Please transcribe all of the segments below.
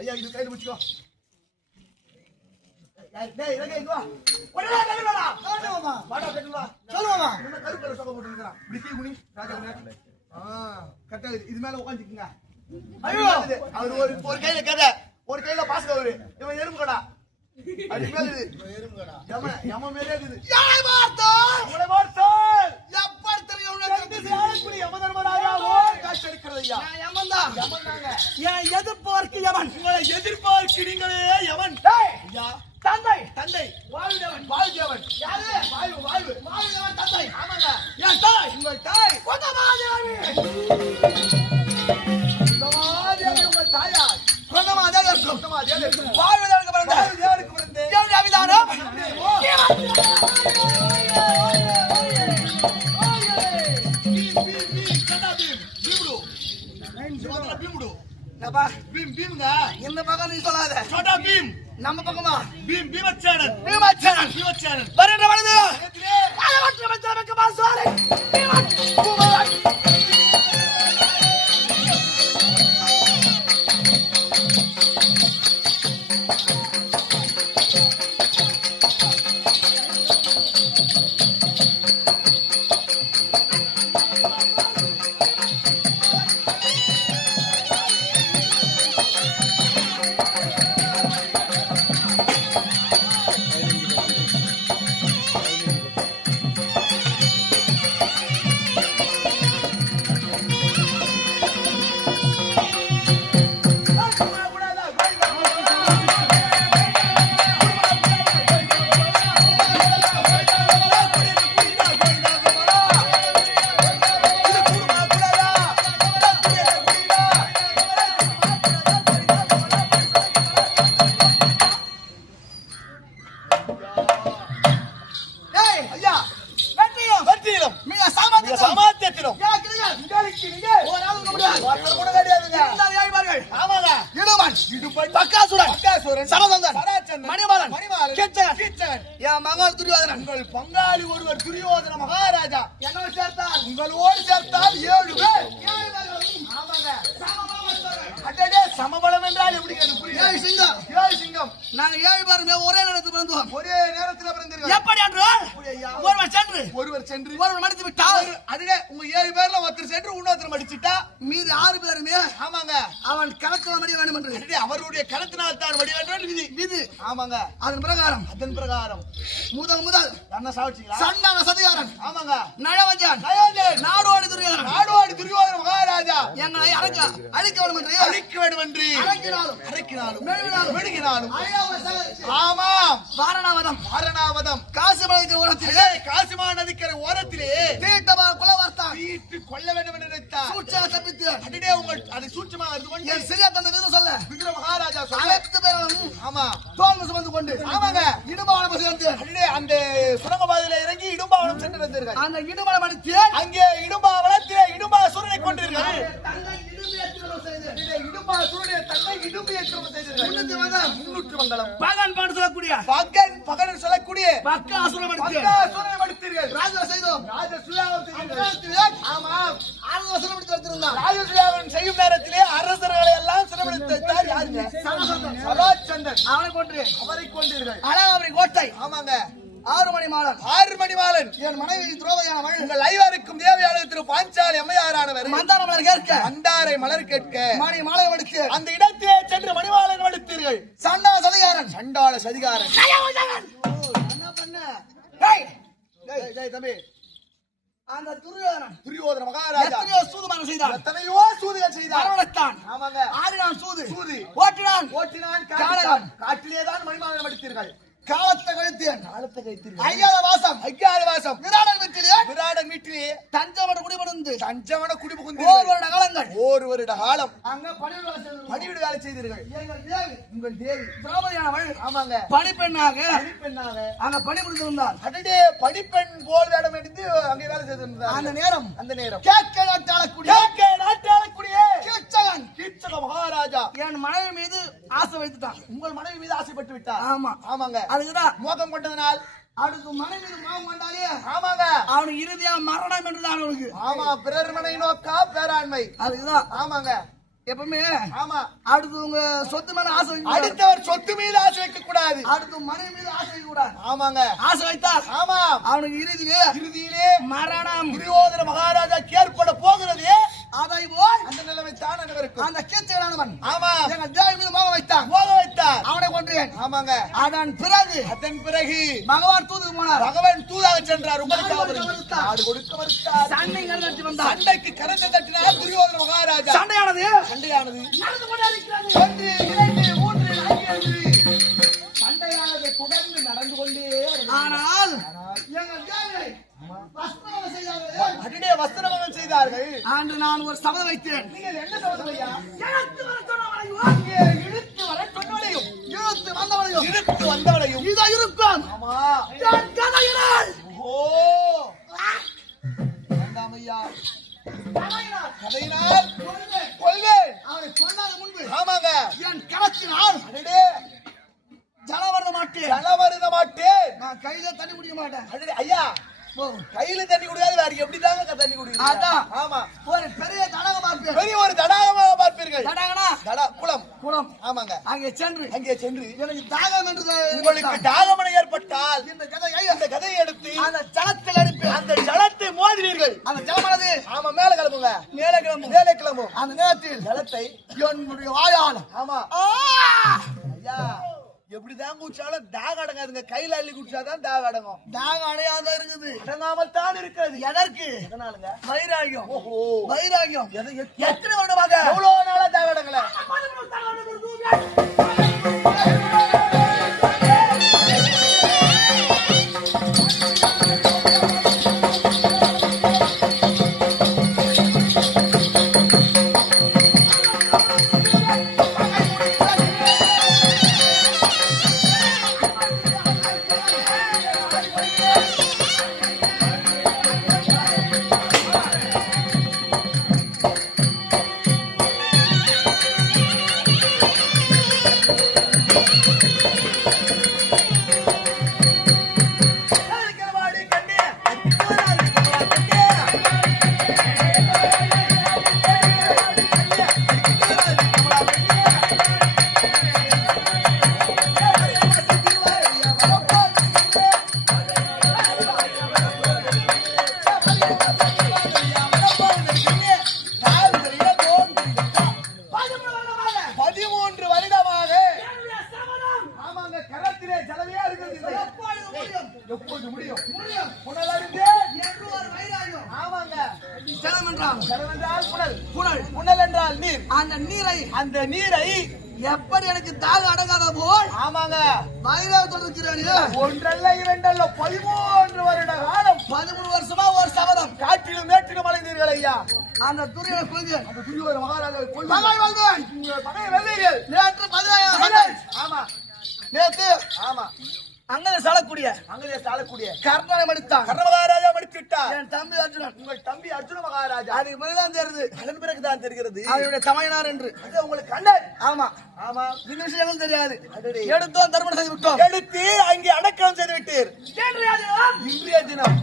ஐயா இது கையில வச்சுக்கோ. டேய் இங்க இங்க வா. ஒடே கையில வாடா. சொல்லுமா. வாடா கையில வா. சொல்லுமா. இந்த கருப்புல சோக போட்டுக்கறா. இப்படி தீ குனி ராஜாவே. கட்ட இது மேல உட்கார்ந்துக்குங்க. ஐயோ அவர் ஒரு கையில கதை ஒரு கையில பாஸ்க அவரு. இவன் எறும்பு கடா. அது மேல இது எறும்பு கடா. யம மேலே இருக்குது. யாரை பார்த்தா? உங்களை பார்த்தா. எப்ப தெரியும் உங்களுக்கு யாருக்கு யம தர்மராஜாவோ காட்சிக்கிறது ஐயா. நான் யமன்தான். யமன்தாங்க. ஏன் எதிர்பார்க்கு யமன். உங்களை எதிர்பார்க்கிறீங்களே யமன். டேய் ஐயா தந்தை தந்தை வாயுதேவன் வாயுதேவன் யாரு வாயுதேவன் தந்தை. ஆமாங்க. ஏன் தாய் உங்கள் தாய் கொந்தமாதேவி. கொந்தமாதேவி உங்கள் தாயா. கொந்தமாதேவி வாயுதேவனுக்கு பிறந்த வாயுதேவனுக்கு பிறந்த ஏன் அபிதானம் இந்த பக்கம் நீ சொல்லாத. சோட்டா பீம் நம்ம பக்கமா பீம் பீமச்சேனன் வருகின்ற வருது பங்காளி ஒருவர் துரியோதன மகாராஜா என்ன சேர்த்தார் உங்களோடு சேர்த்தால் 7 பேர். ஆமாங்க சமபலம் என்றால் எப்படி சிங்கம் நாங்க 7 பேருமே ஒரே நேரத்தில் பிறந்தோம். ஒரே நேரத்தில் பிறந்தீர்கள். எப்படி என்றால் ஒருவர் சென்று மடித்து விட்டார். அதுவே உங்க 7 பேர்ல ஒருத்தர் சென்று இன்னொருத்தர் மடிச்சுட்டா மீது 6 பேருமே ஆமாங்க அவன் கணக்கில் மடிய வேண்டும் என்று அவருடைய கணத்தினால் தான் மடிய வேண்டும் விதி. ஆமாங்க அதன் பிரகாரம் முதல் என்ன சாட்சிங்களா சண்டான சதிகாரன் ஆமாங்க நயவஞ்சன் நாடோடி துரியோதன மகாராஜா எங்களை அழிக்க வேண்டும் என்று அழைக்கினாலும் மெழுகினாலும் ஆமாம் வாரணாவதம் காசிமா நதிக்கரை ஓரத்திலே தீட்டமா குலவர்த்தான் தீட்டு கொல்ல வேண்டும் என்று நினைத்தார். சூழ்ச்சியாக தப்பித்து அடிடே உங்கள் அதை சூட்சமா அது கொண்டு என் சரியா தந்த விதம் சொல்ல விக்ர மகாராஜா சொல்ல அனைத்து பேரும் ஆமா தோல் சுமந்து கொண்டு ஆமாங்க இடுபாவனம் வந்து அடிடே அந்த சுரங்கபாதையில இறங்கி இடும்பாவனம் சென்று வந்தீர்கள். அந்த இடுபாவனம் அடித்து அங்கே இடும்பாவனத்திலே இடும்பாசுரனை கொண்டீர்கள். தங்கள் இடுமையேற்றுதல் செய்து அடிடே இடும்பாசுரனுடைய தன்னை இடும்பு ஏற்றுமதி செய்தீர்கள். முன்னூற்று மங்கலம் பகன் பாடு சொல்லக்கூடிய பகன் சொல்லக்கூடிய பக்க அசுரம் அடித்து பக்காசுரனை மடித்தீர்கள். ராஜா செய்தோம் ராஜ சுயாவம் செய்தீர்கள். ஆமா ஆறு அசுரம் அடித்து வைத்திருந்தான். ராஜ சுயாவம் செய்யும் நேரத்திலே அரசர்களை எல்லாம் சிரமடித்து வைத்தார். யாருங்க? சராச்சந்திரன். அவனை கொண்டு அவரை கொண்டீர்கள். அழகாபுரி கோட்டை ஆமாங்க 6 மணி மாலன் 6 மணிமாலன் என் மனைவி துரோபதியானவள் உங்கள் ஐவருக்கும் தேவையான திரு பாஞ்சாலி அம்மையாரானவர் மந்தார மலர் கேட்க மந்தாரை மலர் கேட்க மணி மாலை அடித்து அந்த இடத்திலே சென்று மணிமாலன் வடுத்தீர்கள். சண்டா சதிகாரன் சண்டாள சதிகாரன் என்ன பண்ண டேய் டேய், டேய் தம்பி அந்த துரியோதன மகாராஜா எத்தனையோ சூதுமானம் செய்தான். எத்தனையோ சூதுகள் செய்தார். அரவணைத்தான். ஆமாங்க ஆடினான் சூது. சூது ஓட்டினான். ஓட்டினான் காளையான். காட்டிலேதான் மணிமாலன் வடுத்தீர்கள். காலத்தை கழித்தேன். காலத்தை கைத்தீர்கள். ஐயாத வாசம். ஐயாறு வாசம் விராடன் வீட்டிலே விராடன் வீட்டிலே தஞ்சமட குடிபடுந்து தஞ்சவன குடிபுகுந்து 1 வருட காலங்கள் ஒரு வருட காலம் அங்க பணிவிடை பணிவிடு வேலை செய்தீர்கள். எங்கள் தேவி உங்கள் தேவி திரௌபதியானவள் ஆமாங்க பணிப்பெண்ணாக பணிப்பெண்ணாக அங்க பணிபுரிந்திருந்தார். அடடே பணிப்பெண் போல் வேடம் எடுத்து அங்கே வேலை செய்திருந்தார். அந்த நேரம் அந்த நேரம் கேட்க நாட்டாளக்கூடிய கேட்க நாட்டாளக்கூடிய கீச்சகன் கீச்சக மகாராஜா என் மனைவி மீது ஆசை வைத்துட்டான். உங்கள் மனைவி மீது ஆசைப்பட்டு விட்டார். ஆமா ஆமாங்க அதுக்குதான் மோகம் கொண்டதனால் அடுத்து மனைவி மீது மோகம் கொண்டாலே ஆமாங்க அவனுக்கு இறுதியா மரணம் என்றுதான் அவனுக்கு. ஆமா பிறர் மனை நோக்கா பேராண்மை. அதுக்குதான் ஆமாங்க எப்பவுமே ஆமா அடுத்து உங்க சொத்து மேல ஆசை வைக்க கூடாது. அடுத்தவர் சொத்து மீது ஆசை வைக்க கூடாது. அடுத்து மனைவி மீது ஆசை வைக்க கூடாது. ஆமாங்க ஆசை வைத்தால் ஆமா அவனுக்கு இறுதியிலே இறுதியிலே மரணம் துரியோதன மகாராஜா ஏற்பட போகிறது. அதை போய் அந்த நிலைமை தான் அனைவருக்கும். அந்த கீச்சகனானவன் ஆமா எங்கள் தேவி மீது மோகம் வைத்தான். போக வைத்தார். அவனை கொன்றேன். ஆமாங்க அதன் பிறகு அதன் பிறகு பகவான் தூதுக்கு போனார். பகவான் தூதாக சென்றார். உங்களுக்கு நாடு கொடுக்க மறுத்தார். நாடு கொடுக்க மறுத்தார். சண்டை நடத்தி வந்தார். சண்டைக்கு கரத்தை தட்டினார் துரியோதன மகாராஜா. சண்டையானது சண்டையானது நடந்து கொண்டிருக்கிறது. 1 2 3 4 சண்டையானது தொடர்ந்து நடந்து கொண்டே வருகிறது. ஆனால் எங்கள் தேவியை வஸ்திரம் செய்தார்கள். அடிடே வஸ்திரமங்கள் செய்தார்கள். அன்று நான் ஒரு சபதம் வைத்தேன். நீங்கள் என்ன சபதம் ஐயா? இழுத்து வர சொன்னவனையும் இங்கே இழுத்து வர சொன்னவளையும் இழுத்து வந்தவனையும் இழுத்து வந்தவளையும் இதோ இருக்கும் ஆமா என் கதையினால் ஓ வேண்டாம் ஐயா கதையினால் கொள்வேன். அவனை கொல்லாத முன்பு ஆமாங்க என் கரத்தினால் அடடே ஜலவரத மாட்டேன். ஜலமருத மாட்டேன். நான் கையில தண்ணி குடிக்க மாட்டேன். அடடே ஐயா கையில தண்ணி குடிக்காது வேற எப்படி தாங்க தண்ணி குடிக்கிறீங்க? அதான். ஆமா ஒரு பெரிய தடாகம் பார்ப்பேன். பெரிய ஒரு தடாகமாக பார்ப்பீர்கள். தடாகனா குளம் குளம். ஆமாங்க அங்கே சென்று அங்கே சென்று எனக்கு தாகம் என்று உங்களுக்கு தாகமனை ஏற்பட்டால் இந்த கதையை அந்த கதையை எடுத்து அந்த ஜலத்தில் அனுப்பி அந்த ஜலத்தை மோதுவீர்கள். அந்த ஜலமானது ஆமா மேல கிளம்புங்க. மேலே கிளம்பும். மேலே கிளம்பும். அந்த நேரத்தில் ஜலத்தை என்னுடைய வாயால் ஆமா ஐயா எப்படிதான் குடிச்சாலும் தாக அடங்காதுங்க. கையில அள்ளி குடிச்சாதான் தாக அடங்கும். தாகம் அடையாத இருக்குது. அடங்காமல் தான் இருக்கிறது. எதற்கு? எதனாலுங்க? வைராகியம். ஓஹோ வைராகியம் எதை எத்தனை வருடமாக எவ்வளவு நாளா தாக அடங்கல? அந்த நீரை எப்படி எனக்கு தாகம் அடங்காத போல் ஆமாங்க வைராகத்தோடு இருக்கிறேன். ஒன்றல்ல இரண்டல்ல 13 வருட காலம் 13 வருஷமா ஒரு சபதம் காற்றிலும் மேற்றிலும் அலைந்து ஐயா அந்த துரியோட கொள்கை அந்த துரியோதன மகாராஜா பகை வெல்வேன். பகை வெல்வீர்கள். நேற்று 15 ஆமா நேற்று ஆமா அங்கே சாலக்கூடிய அங்கே சாலக்கூடிய கர்ணனை மடித்தான். கர்ண மகாராஜா மடித்து விட்டார். என் தம்பி அர்ஜுனன். உங்கள் தம்பி அர்ஜுன மகாராஜா. அதுக்கு பிறகுதான் தெரியுது அதன் பிறகுதான் தெரிகிறது அவருடைய தமையனார் என்று. அது உங்களுக்கு கண்ணன். ஆமா ஆமா இந்த விஷயங்கள் தெரியாது. அடடே. எடுத்தோம் தர்மம் செய்து விட்டோம். எடுத்து அங்கே அடக்கம் செய்து விட்டீர். இன்றைய தினம்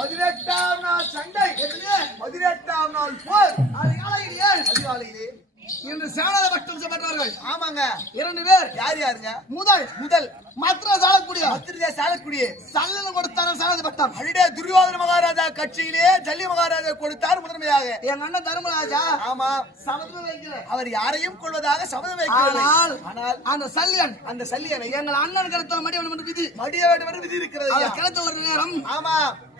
18ஆம் நாள் சண்டை. 18ஆம் நாள் போர். அதிகாலையிலே இன்று சேனாத பட்டம் பெற்றார்கள். ஆமாங்க 2 பேர். யார் யாருங்க? முதல் முதல் மற்ற சாலக்கூடிய மத்திரியா சாலக்கூடிய சல்லன கொடுத்தார் சேனாத பட்டம். அடியே துரியோதன மகாராஜா கட்சியிலே ஜல்லி மகாராஜா கொடுத்தார் முதன்மையாக. எங்க அண்ணன் தர்மராஜா ஆமா சமத்துவம் வைக்கிறார். அவர் யாரையும் கொள்வதாக சபதம் வைக்கவில்லை. ஆனால் அந்த சல்லியன் அந்த சல்லியனை எங்கள் அண்ணன் கிடத்த மடி ஒன்று விதி மடிய வேண்டும் என்று விதி இருக்கிறது. அவர் கிடைத்த ஒரு நேரம் ஆமா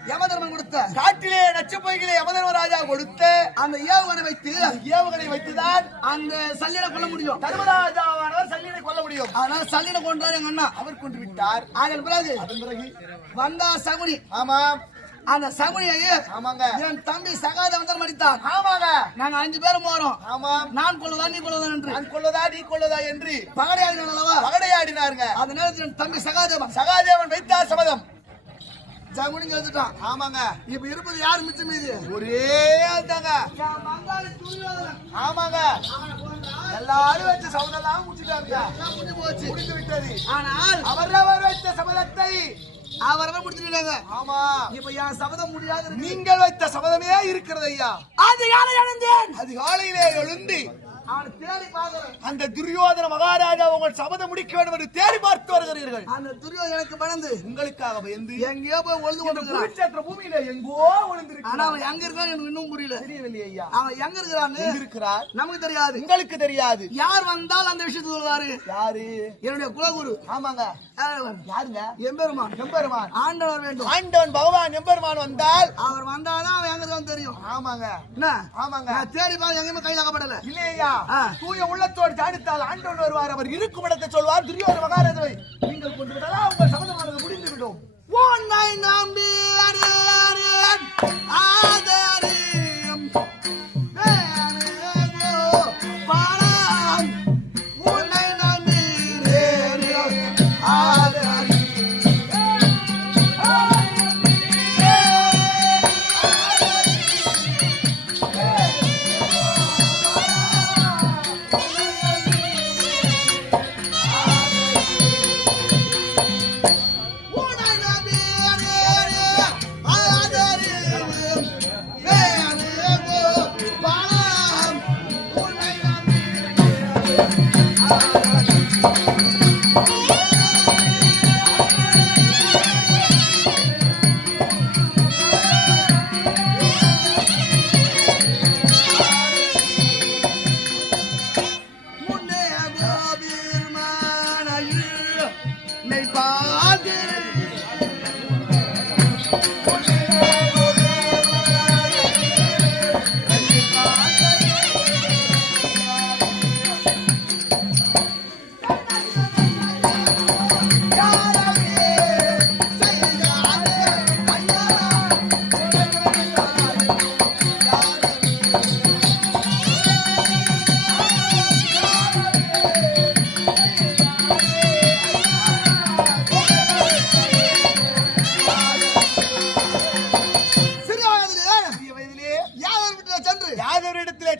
யமதர்மன் கொடுத்த காட்டிலே நச்சு பொய்களே யமதர்மராஜா கொடுத்த அந்த ஏவுகணை வைத்து ஏவுகணை வைத்துதான் அந்த சல்லியனை கொல்ல முடியும். தர்மராஜாவானவர் சல்லியனை கொல்ல முடியும். அதனால சல்லியனை கொன்றார் எங்க அண்ணா. அவர் கொண்டு விட்டார். அதன் பிறகு வந்தா சகுனி. ஆமா அந்த சகுனியை ஆமாங்க என் தம்பி சகாதேவன் மடித்தான். ஆமாங்க நாங்க 5 பேரும் போறோம். ஆமா நான் கொள்வதா நீ கொள்வதா என்று நான் கொள்ளதா நீ கொள்ளதா என்று பகடையாடினார் அல்லவா. பகடையாடினாருங்க. அந்த நேரத்தில் என் தம்பி சகாதேவன் சகாதேவன் வைத்தார் சபதம். சகுனி எழுதிட்டான். ஆமாங்க இப்ப இருப்பது யாரு மிச்சம் மீது? ஒரே ஆள்தாங்க. ஆமாங்க எல்லாரும் வச்ச சபதெல்லாம் முடிச்சுட்டாங்க. முடிஞ்சு போச்சு. முடிந்து விட்டது. ஆனால் அவரவர் வைத்த சபதத்தை அவரவர் முடிச்சுட்டாங்க. ஆமா இப்ப என் சபதம் முடியாது. நீங்கள் வைத்த சபதமே இருக்கிறது ஐயா. அதிகாலை எழுந்தேன். அதிகாலையிலே எழுந்து அவனை தேடி பார்க்கிறேன். அந்த துரியோதன மகாராஜா உங்கள் சபதம் முடிக்க வேண்டும் என்று தேடி பார்த்து வருகிறீர்கள். அந்த துரியோதனன் எனக்கு பயந்து உங்களுக்காக பயந்து எங்கேயோ போய் ஒளிந்து கொண்டிருக்கிறான். குருட்சேத்திர பூமியில எங்கோ ஆனா ஒளிந்திருக்கிறான். அவன் எங்க இருக்கான்னு எனக்கு இன்னும் புரியல. தெரியவில்லை ஐயா. அவன் எங்க இருக்கிறான்னு எங்க இருக்கிறார் நமக்கு தெரியாது. உங்களுக்கு தெரியாது. யார் வந்தால் அந்த விஷயத்தை சொல்வாரு? யாரு? என்னுடைய குலகுரு. ஆமாங்க யாருங்க? எம்பெருமான். எம்பெருமான் ஆண்டவர் வேண்டும். ஆண்டவன் பகவான் எம்பெருமான் வந்தால் அவர் வந்தாதான் அவன் எங்க இருக்கான்னு தெரியும். ஆமாங்க என்ன? ஆமாங்க நான் தேடி பார்த்து எங்கேயுமே கையிலாக்கப்படல. இல்லையா? ஆ. தூய உள்ளத்தோடு தியானித்தால் ஆண்டவன் வருவார். அவர் இருக்கும் இடத்தை சொல்வார். துரியோதன மகாராஜாவை நீங்கள் கொண்டு விடலாம். உங்கள் சபதமானது முடிந்து விடும். உன்னை நம்பி அறியேன் ஆதரியும் வேணுகோ பணம். உன்னை நம்பி அறியேன் ஆதரியும்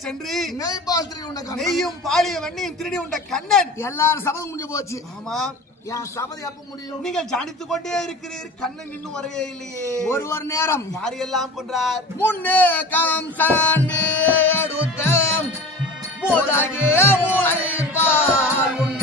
சென்று நெய்யும் நெய்யும் பாலிய வெண்ணையும் திருடி உண்ட கண்ணன். எல்லாரும் சபதம் முடிஞ்சு போச்சு. ஆமா என் சபதம் எப்ப முடியும்? நீங்கள் ஜானித்துக் கொண்டே இருக்கிறீர். கண்ணன் இன்னும் வரவே இல்லையே. ஒரு நேரம் யாரையெல்லாம் கொன்றார்? முன்னே கம்சனே எடுத்தேன் போதகே முளைப்பால் உண்ண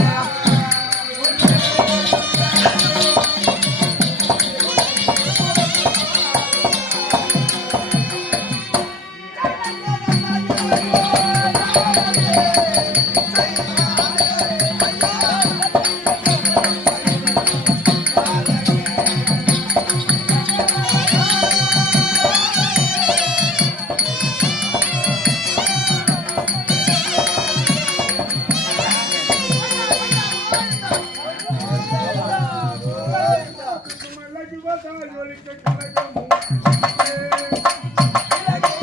Thank you.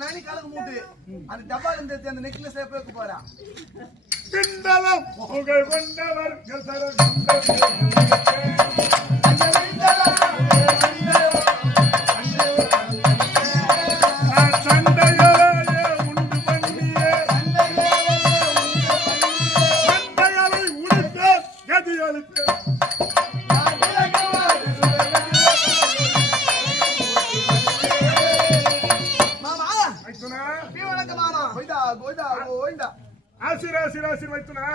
மேனி கலக்கு மூட்டு அந்த டப்பால இருந்து அந்த நெக்லஸ் வைக்க போறா பிண்டலம் புகழ் கொண்டவர் கோயிந்தா கோயிந்தா கோயிந்தா ஆசிர் வைத்துனா